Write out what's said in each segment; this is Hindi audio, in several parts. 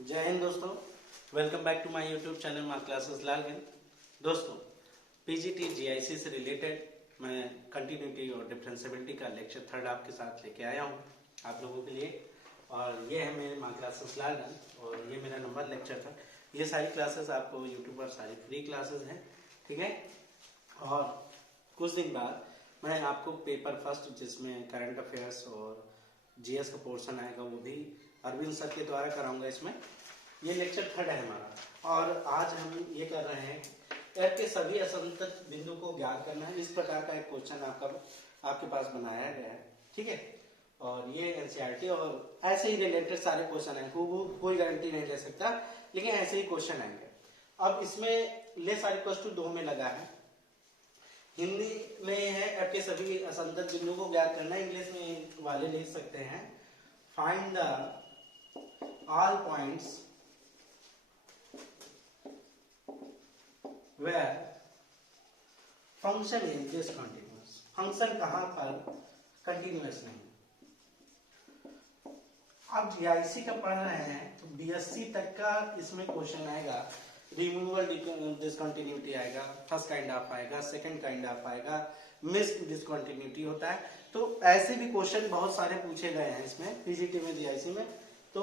जय हिंद दोस्तों, welcome back to my YouTube channel my classes Lalganj. दोस्तों, पीजीटी जीआईसी से रिलेटेड मैं कंटिन्यूटी और डिफरेंशिएबिलिटी का लेक्चर थर्ड आपके साथ लेके आया हूँ आप लोगों के लिए। और ये है मेरे माय क्लासेस लालगंज और ये मेरा नंबर लेक्चर था। ये सारी क्लासेस आपको यूट्यूब पर सारी फ्री क्लासेस हैं, ठीक है। और कुछ दिन बाद मैं आपको पेपर फर्स्ट जिसमें करंट अफेयर्स और जीएस का पोर्शन आएगा वो भी अरविंद सर के द्वारा कराऊंगा। इसमें ये लेक्चर थर्ड है हमारा और आज हम ये कर रहे हैं एफ के सभी असंतत बिंदु को ज्ञात करना है। इस प्रकार का एक क्वेश्चन आपके पास बनाया गया है, ठीक है। और ये एनसीईआरटी और ऐसे ही रिलेटेड सारे क्वेश्चन है, कोई गारंटी नहीं ले सकता, लेकिन ऐसे ही क्वेश्चन आएंगे। अब इसमें लेस इक्वल्स टू 2 में लगा है। हिंदी में है एफ के सभी असंतत बिंदु को ज्ञात करना, इंग्लिश में वाले लिख सकते हैं find the all points where function is discontinuous। Function कहां पर कंटिन्यूअस नहीं। अब जीआईसी का पढ़ रहे हैं तो बीएससी तक का इसमें क्वेश्चन आएगा। रिमूवल डिसकंटिन्यूटी आएगा, फर्स्ट काइंड ऑफ आएगा, सेकंड काइंड ऑफ आएगा, मिस्ड डिसकंटिन्यूटी होता है। तो ऐसे भी क्वेश्चन बहुत सारे पूछे गए हैं इसमें पीजीटी में जीआईसी में। तो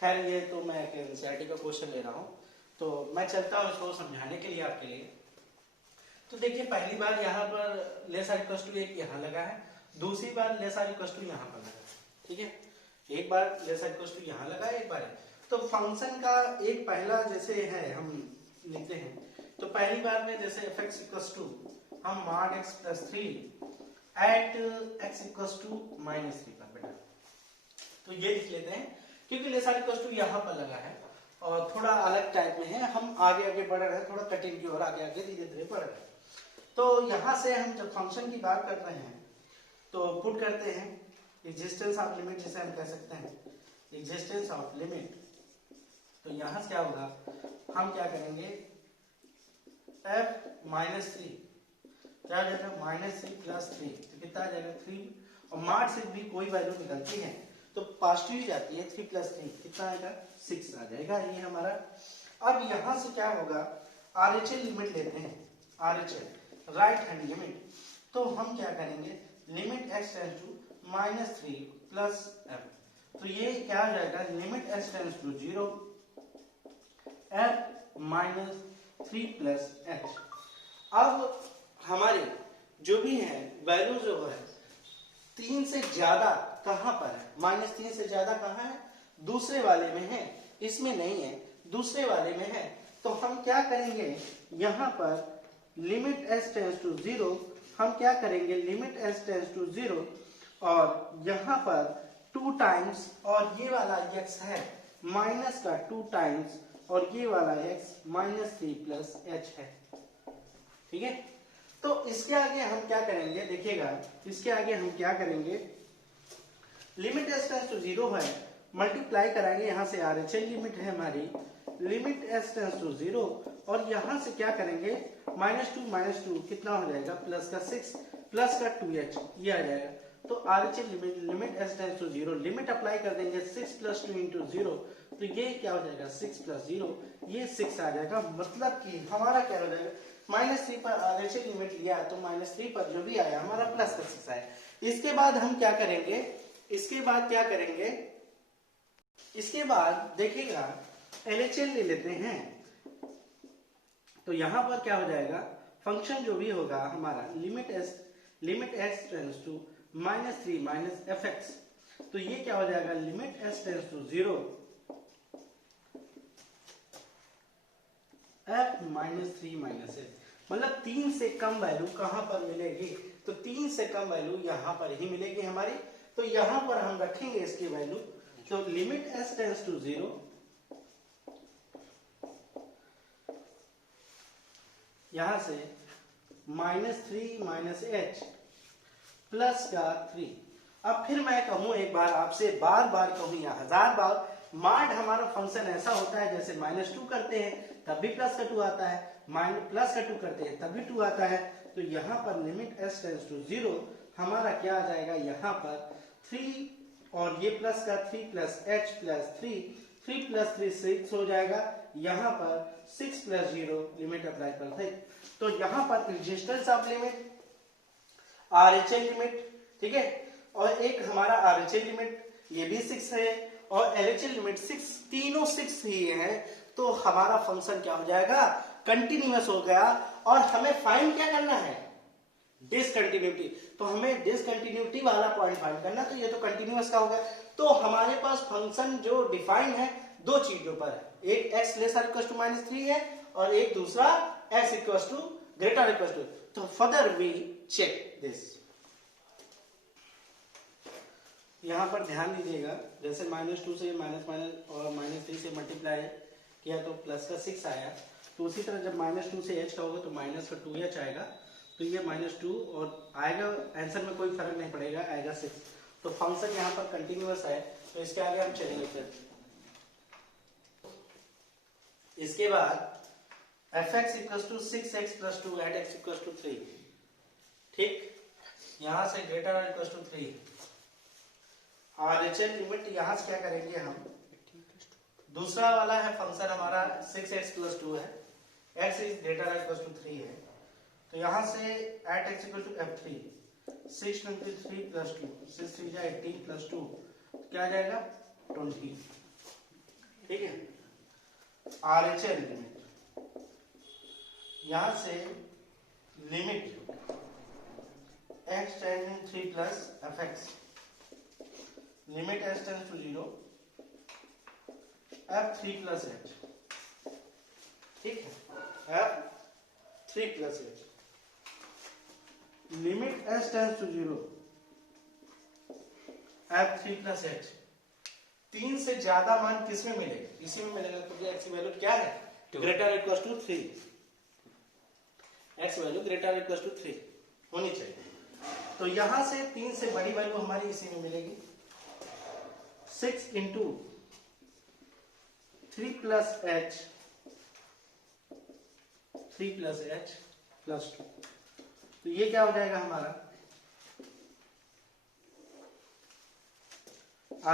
खैर ये तो मैं एनसीईआरटी का क्वेश्चन ले रहा हूँ, तो मैं चलता हूँ इसको समझाने के लिए आपके लिए। तो देखिए, पहली बार यहाँ पर लेस आर इक्वल्स टू 1 यहाँ लगा है, दूसरी बार लेस आर इक्वल्स टू यहाँ पर लगा है, ठीक है। एक बार लेस आर इक्वल्स टू यहाँ लगा है, एक बार है। तो फंक्शन का एक पहला जैसे है हम लिखते हैं, तो पहली बार में जैसे एफ एक्स इक्वल्स टू हम mod x plus 3 at x equals to -3 पर बेटा, तो ये लिख लेते हैं क्योंकि लेस आर इक्वल्स टू यहाँ पर लगा है और थोड़ा अलग टाइप में है। हम आगे आगे बढ़ रहे हैं, थोड़ा कटिंग की ओर आगे आगे धीरे धीरे बढ़ रहे हैं। तो यहाँ से हम जब फंक्शन की बात कर रहे हैं तो पुट करते हैं एग्जिस्टेंस ऑफ लिमिट, जिसे हम कह सकते हैं एग्जिस्टेंस ऑफ लिमिट। तो यहाँ से क्या होगा, हम क्या करेंगे f -3 क्या हो जाएगा -3 + 3, तो कितना आ जाएगा 3। और मॉड से भी कोई वैल्यू निकलती है तो पॉजिटिव जाती है, 3 + 3 कितना आएगा 6 आ जाएगा ये हमारा। अब यहां से क्या होगा, आरएचएल लिमिट लेते हैं, आरएचएल राइट हैंड लिमिट। तो हम क्या करेंगे limit x tends to -3 + f, तो ये क्या हो जाएगा limit x tends to 0 f -3 + h। अब हमारे जो भी है वैल्यू जो है 3 से ज्यादा कहां पर है, -3 से ज्यादा कहां है, दूसरे वाले में है, इसमें नहीं है, दूसरे वाले में है। तो हम क्या करेंगे यहां पर लिमिट s टेंड्स टू 0, हम क्या करेंगे लिमिट s टेंड्स टू 0 और यहां पर 2 टाइम्स और ये वाला x है माइनस का 2 टाइम्स और ये वाला x -3 + h है, ठीक है। तो इसके आगे हम क्या करेंगे, देखिएगा इसके आगे हम क्या करेंगे, लिमिट s टेंड्स टू 0 है, मल्टीप्लाई कराएंगे, यहाँ से आरएचएल लिमिट है हमारी, लिमिट s टेंड्स टू 0 और यहाँ से क्या करेंगे -2 कितना हो जाएगा प्लस का 6 प्लस का 2h ये आ जाएगा। तो RHL limit s tends to 0 limit apply कर देंगे 6 + 2 × 0, तो ये क्या हो जाएगा 6 + 0 ये 6 आ जाएगा। मतलब कि हमारा क्या हो जाएगा -3 पर आरएचएल लिमिट लिया तो -3 पर जो भी आया हमारा प्लस का 6 आया। इसके बाद हम क्या करेंगे, इसके बाद क्या करेंगे, इसके बाद देखिएगा एलएचएल ले लेते हैं। तो यहां पर क्या हो जाएगा फंक्शन जो भी होगा हमारा limit x tends to -3 - fx, तो ये क्या हो जाएगा limit s tends to 0 f -3 - f, मतलब 3 से कम वैल्यू कहां पर मिलेगी, तो 3 से कम वैल्यू यहां पर ही मिलेगी हमारी। तो यहां पर हम रखेंगे इसकी वैल्यू, तो लिमिट s टेंड्स टू 0 यहां से -3 - h प्लस का 3। अब फिर मैं कहूं एक बार आपसे, बार बार कहूं या 1000 बार, मॉड हमारा फंक्शन ऐसा होता है जैसे -2 करते हैं तब भी प्लस का 2 आता है, प्लस का 2 करते हैं तब भी 2 आता है। तो यहाँ पर लिमिट s टेंड्स टू 0 हमारा क्या आ जाएगा यहाँ पर 3 और ये प्लस का 3 + h + 3 3 प्लस 3 6 हो जाएगा, यहाँ पर 6 प्लस 0 लिमिट अप्लाई करते हैं। तो यहाँ पर resistance of limit, RHL limit, ठीक है, और एक हमारा RHL लिमिट ये भी 6 है और LHL लिमिट 6, तीनों 6 ही है। तो हमारा फंक्शन क्या हो जाएगा, कंटिन्यूअस हो गया। और हमें फाइंड क्या करना है, डिसकंटिन्यूटी। तो हमें डिसकंटिन्यूटी वाला पॉइंट फाइंड करना, तो ये तो कंटिन्यूअस का होगा। तो हमारे पास फंक्शन जो डिफाइंड है दो चीजों पर है, एक x लेसर इक्वल टू -3 है और एक दूसरा x equal to greater equal to. तो फर्दर वी चेक दिस। यहां पर ध्यान दीजिएगा, जैसे -2 से माइनस और -3 से मल्टीप्लाई किया तो प्लस का 6 आया, तो उसी तरह जब -2 से h का होगा तो माइनस का 2h आएगा, तो ये -2 और आएगा, आंसर में कोई फर्क नहीं पड़ेगा, आएगा 6। तो फंक्शन यहाँ पर कंटिन्यूअस है, तो इसके आगे हम चलेंगे। फिर इसके बाद fx equal to 6x plus 2 at x equal to 3, ठीक, यहां से ग्रेटर और इक्वल टू 3। RHL लिमिट यहां से क्या करेंगे हम, दूसरा वाला है फंक्शन हमारा 6x प्लस 2 है, x इज ग्रेटर और इक्वल टू 3 है, तो यहां से at x equal to f3 623 plus 2 6 3 जा 18 प्लस 2 क्या आ जाएगा 20, ठीक है। RHL लिमिट यहां से limit x tending 3 plus fx limit s tends to 0 f3 plus h, ठीक है, f3 plus h limit s tends to 0 f3 plus h। 3 से ज्यादा मान किस में मिलेगा, इसी में मिलेगा, क्योंकि x की वैल्यू क्या है, greater equal to 3, x value greater equal to 3 होनी चाहिए। तो यहां से 3 से बड़ी वैल्यू हमारी इसी में मिलेगी, 6 इंटू 3 प्लस h प्लस 2, तो ये क्या हो जाएगा हमारा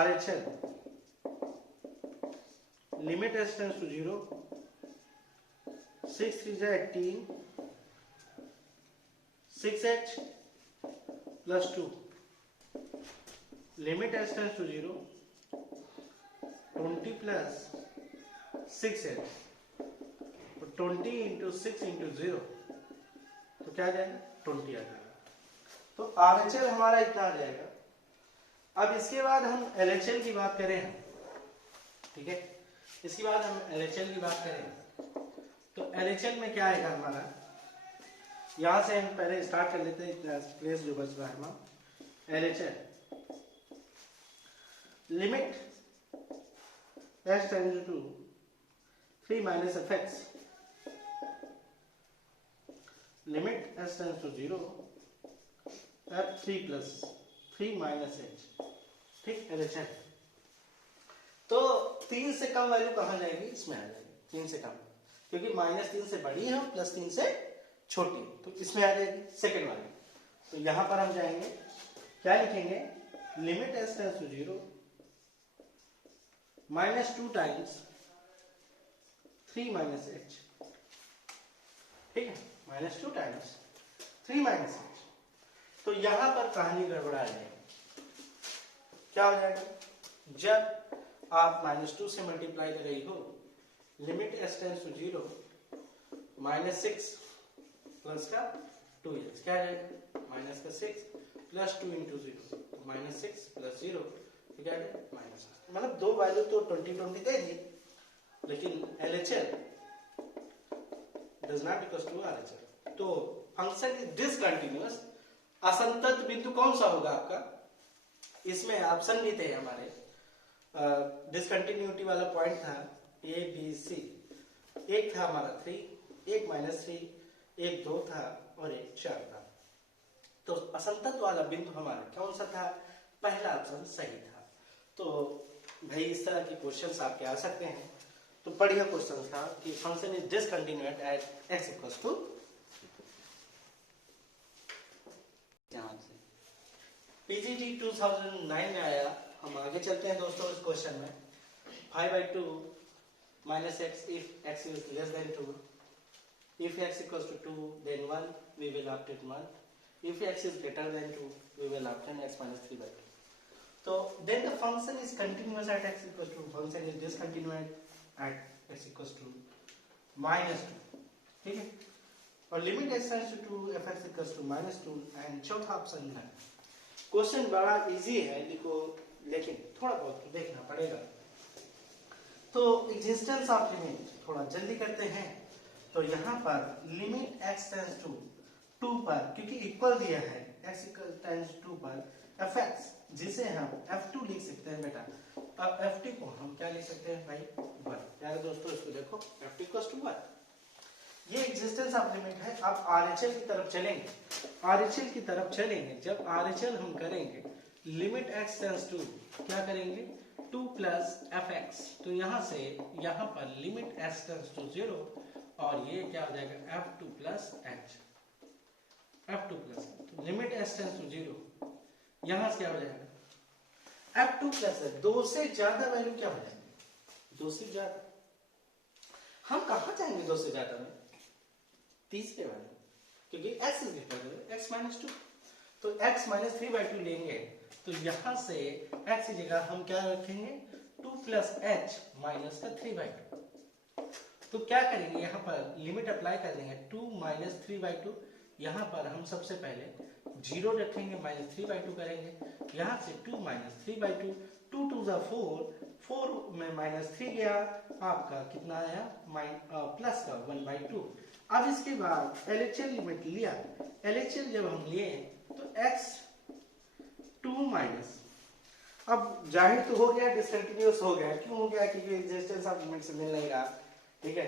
RHL limit s tends to 0 6 3 जा 18 6h plus 2 limit s tends to 0 20 plus 6h, 20 into 6 into 0 तो क्या आ जाएगा 20 आ जाएगा। तो RHL हमारा इतना आ जाएगा। अब इसके बाद हम LHL की बात करें, ठीक है, इसके बाद हम LHL की बात करें तो LHL में क्या आएगा हमारा, यहां से हम पहले स्टार्ट कर लेते हैं, प्लेस जो बच रहा है हमारा LHL limit s tends to 3 minus fx limit s tends to 0 f3 plus 3 minus h, ठीक, LHL। तो 3 से कम वैल्यू कहां जाएगी, इसमें आ जाएगी 3 से कम, क्योंकि -3 से बड़ी है और +3 से छोटी, तो इसमें आ जाएगी सेकंड वाली। तो यहां पर हम जाएंगे, क्या लिखेंगे, limit s tends to 0 -2 times 3 minus h, ठीक है, -2 टाइम्स 3 माइनस h। तो यहां पर कहानी गड़बड़ा जाएगी, क्या हो जाएगा, जब आप -2 से मल्टीप्लाई कर रही हो, limit s tends to 0 -6 plus का 2h क्या आ जाएगा, माइनस का 6 प्लस 2 इंटू 0 -6 प्लस 0 क्या आ जाएगा -6। मतलब दो वैल्यू तो 20 दे दी, लेकिन LHL does not equal to RHL। तो फंक्शन इज डिसकंटिन्यूअस। असंतत बिंदु कौन सा होगा आपका, इसमें ऑप्शन भी थे हमारे, डिसकंटिन्यूटी वाला पॉइंट था A B C, एक था हमारा 3, एक -3, एक 2 था और एक 4 था। तो असंतत वाला बिंदु हमारा कौन सा था, पहला ऑप्शन सही था। तो भाई इस तरह के क्वेश्चंस आपके आ सकते हैं। तो बढ़िया क्वेश्चन था कि function is discontinuous at x equals to, PGT 2009 में आया। हम आगे चलते हैं दोस्तों इस क्वेश्चन में। 5/2 minus x if x is less than 2. If x equals to 2, then 1, we will obtain 1. If x is greater than 2, we will obtain x minus 3/2. So then the function is continuous at x equals to, function is discontinuous at x equals to minus 2. ठीक है, और limit x tends to 2 f x equals to minus 2 and चौथा ऑप्शन है। क्वेश्चन बड़ा इजी है लिखो, लेकिन थोड़ा बहुत देखना पड़ेगा। तो एग्जिस्टेंस ऑफ लिमिट थोड़ा जल्दी करते हैं। तो यहाँ पर लिमिट x टेंड्स टू 2 पर, क्योंकि इक्वल दिया है x टेंड्स टू 2 पर fx, जिसे हम f2 लिख सकते हैं बेटा। अब f2 को हम क्या लिख सकते हैं भाई 1। प्यारे दोस्तों इसको देखो, f2 इक्वल्स टू 1, ये एग्जिस्टेंस ऑफ लिमिट है। अब RHL की तरफ चलेंगे, RHL की तरफ चलेंगे। जब RHL हम करेंगे लिमिट x टेंड्स टू क्या करेंगे 2 प्लस fx, तो यहाँ से यहाँ पर लिमिट x टेंड्स टू 0 और ये क्या हो जाएगा f2 plus h, f2 plus limit x tends to 0, यहाँ से क्या हो जाएगा f2 प्लस है। 2 से ज्यादा वैल्यू क्या हो जाएगी 2 से ज्यादा। हम कहाँ जाएंगे 2 से ज्यादा में, तीसरे वाले, क्योंकि x is greater than x minus 2, तो x माइनस 3/2 लेंगे। तो यहां से x की जगह हम क्या रखेंगे 2 प्लस h माइनस का 3/2। तो क्या करेंगे यहाँ पर लिमिट अप्लाई कर देंगे 2 माइनस 3/2। यहाँ पर हम सबसे पहले 0 रखेंगे, माइनस 3/2 करेंगे। यहाँ से 2 माइनस 3/2, 2 2 जा 4, 4 में माइनस 3 गया, आपका कितना आया प्लस का 1/2। अब इसके बाद LHL लिमिट लिया, LHL जब हम लिए तो x 2 माइनस, अब जाहिर तो हो गया डिसकंटिन्यूअस हो गया। क्यों हो गया, क्योंकि एग्जिस्टेंस ऑफ लिमिट से मिल नहीं रहा। ठीक है,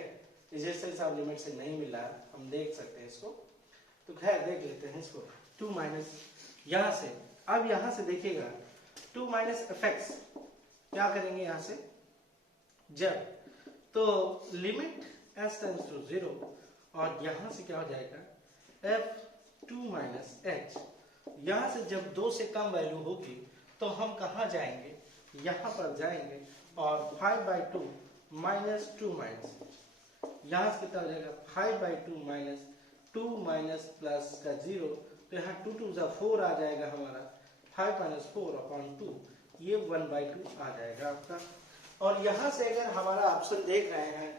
एग्जिस्टेंस ऑफ लिमिट से नहीं मिल रहा, हम देख सकते हैं इसको। तो खैर देख लेते हैं इसको, 2 माइनस यहाँ से, अब यहाँ से देखिएगा 2 माइनस fx क्या करेंगे यहाँ से जब, तो लिमिट s टेंड्स टू 0 और यहां से क्या हो जाएगा f2 माइनस h। यहां से जब 2 से कम वैल्यू होगी तो हम कहां जाएंगे, यहां पर जाएंगे और 5/2 माइनस 2 माइनस, यहां से कितना हो जाएगा 5/2 माइनस 2 माइनस प्लस का 0, तो यहाँ 2 2 जा 4 आ जाएगा हमारा, 5 माइनस 4/2, ये 1/2 आ जाएगा आपका। और यहां से अगर हमारा ऑप्शन देख रहे हैं,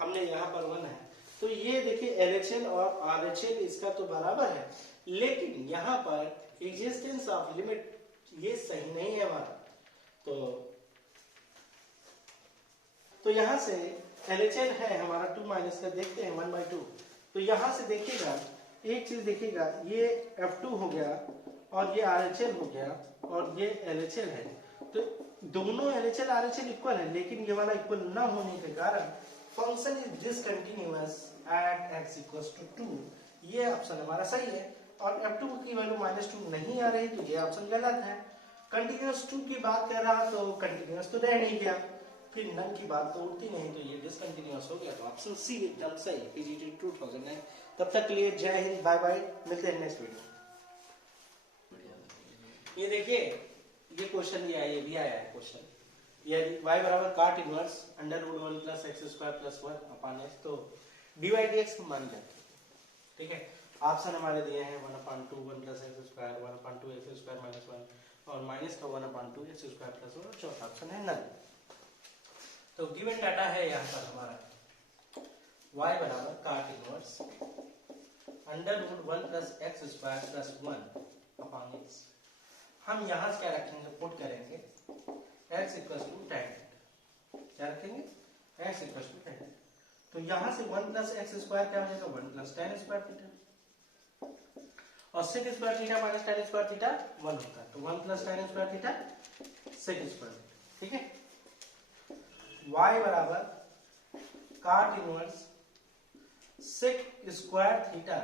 हमने यहाँ पर 1 है, तो ये देखिए LHL और RHL इसका तो बराबर है, लेकिन यहाँ पर एग्जिस्टेंस ऑफ लिमिट ये सही नहीं है हमारा। तो यहाँ से LHL है हमारा 2 माइनस का, देखते हैं 1/2। तो यहाँ से देखिएगा एक चीज देखिएगा, ये f2 हो गया और ये RHL हो गया और ये LHL है। तो दोनों LHL RHL इक्वल है, लेकिन ये वाला इक्वल न होने के कारण function is discontinuous at x equals to 2, ये ऑप्शन हमारा सही है। और f2 की वैल्यू -2 नहीं आ रही, तो ये ऑप्शन गलत है। कंटिन्यूअस 2 की बात कर रहा तो कंटिन्यूअस तो रह नहीं गया, फिर नन की बात तो उठती नहीं, तो ये डिसकंटिन्यूअस हो गया, तो ऑप्शन सी एकदम सही, PGT 2009। तब तक के लिए जय हिंद, बाय बाय, मिलते हैं नेक्स्ट वीडियो। ये देखिए ये क्वेश्चन ये भी आया है क्वेश्चन, यदि y बराबर cot inverse √1 plus x square plus 1 upon x, तो dy/dx को मान लेते हैं। ठीक है, ऑप्शन हमारे दिए हैं 1/2 1 plus x square, 1/2 x square minus 1 और माइनस का 1/2 x स्क्वायर प्लस 1, और चौथा ऑप्शन है नल। तो गिवन डाटा है यहाँ पर हमारा y बराबर cot inverse √1 plus x square plus 1 upon x। हम यहाँ से क्या रखेंगे, पुट करेंगे x इक्वल्स टू tan, क्या रखेंगे x इक्वल्स टू tan। तो यहाँ से 1 प्लस x स्क्वायर क्या हो जाएगा 1 प्लस tan स्क्वायर थीटा, और sec square theta minus tan square theta 1 होता है, तो 1 plus tan square theta sec square. ठीक है, y बराबर cot inverse sec square theta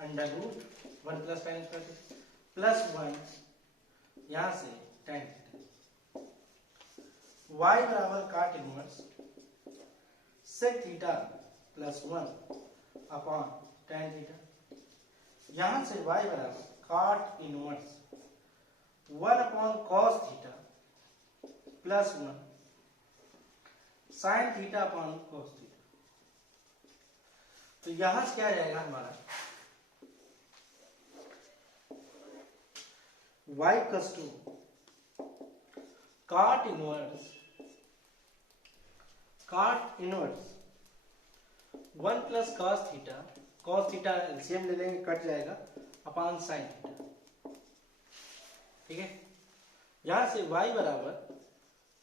√1 plus tan square theta plus 1 यहाँ से tan थीटा, y बराबर cot inverse sec theta plus 1 upon tan theta, यहाँ से y बराबर cot inverse 1 upon cos theta plus 1 sign theta upon cos theta. तो यहां से क्या आ जाएगा हमारा y equals to cot inverse 1 plus cos theta LCM ले लेंगे कट जाएगा अपॉन साइन थीटा। ठीक है, यहां से y बराबर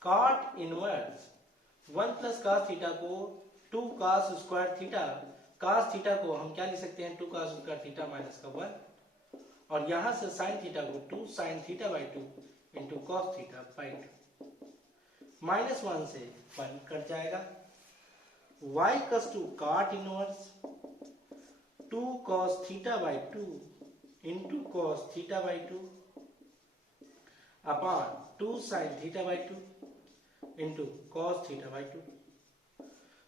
cot inverse 1 plus cos theta को 2 cos square theta, cos theta को हम क्या लिख सकते हैं 2 cos स्क्वायर थीटा माइनस का 1, और यहां से साइन थीटा को 2 sin theta by 2 into cos theta by 2, minus 1 से 1 कट जाएगा। y equals to cot inverse 2 cos theta by 2 into cos theta by 2 upon 2 sin theta by 2 into cos theta by 2।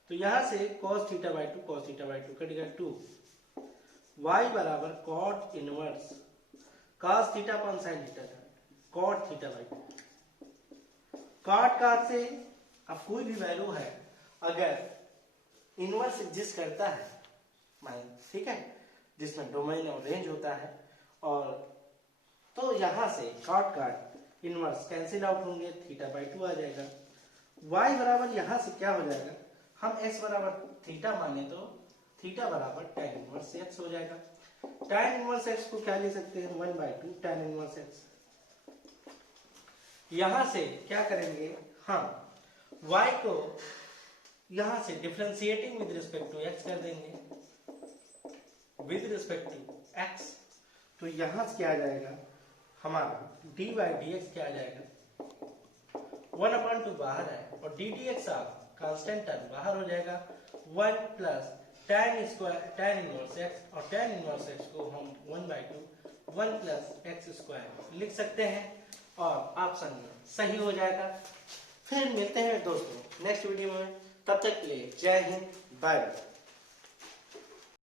तो यहां से cos theta by 2 cos theta by 2 कटेगा 2। y बराबर cot inverse cos theta upon sin theta cot theta by 2। cot से अब कोई भी वैल्यू है अगर इनवर्स एग्जिस्ट करता है ठीक है, जिसमें डोमेन और रेंज होता है, और तो यहां से cot इनवर्स कैंसिल आउट होंगे, थीटा बाई 2 आ जाएगा। y बराबर यहां से क्या हो जाएगा, हम x बराबर थीटा माने तो थीटा बराबर tan इनवर्स x हो जाएगा। tan इनवर्स x को क्या ले सकते हैं 1/2 tan इनवर्स x। यहां से क्या करेंगे हम y को यहां से differentiating with respect to x कर देंगे, विद रिस्पेक्ट टू x। तो यहां से क्या आ जाएगा हमारा dy dx क्या आ जाएगा 1/2 बाहर है और d dx कांस्टेंट टर्म बाहर हो जाएगा 1 प्लस tan इनवर्स x, और tan इनवर्स x को हम 1/2 1 प्लस x स्क्वायर लिख सकते हैं और ऑप्शन में सही हो जाएगा। फिर मिलते हैं दोस्तों नेक्स्ट वीडियो में, तब तक के लिए जय हिंद, बाय बाय।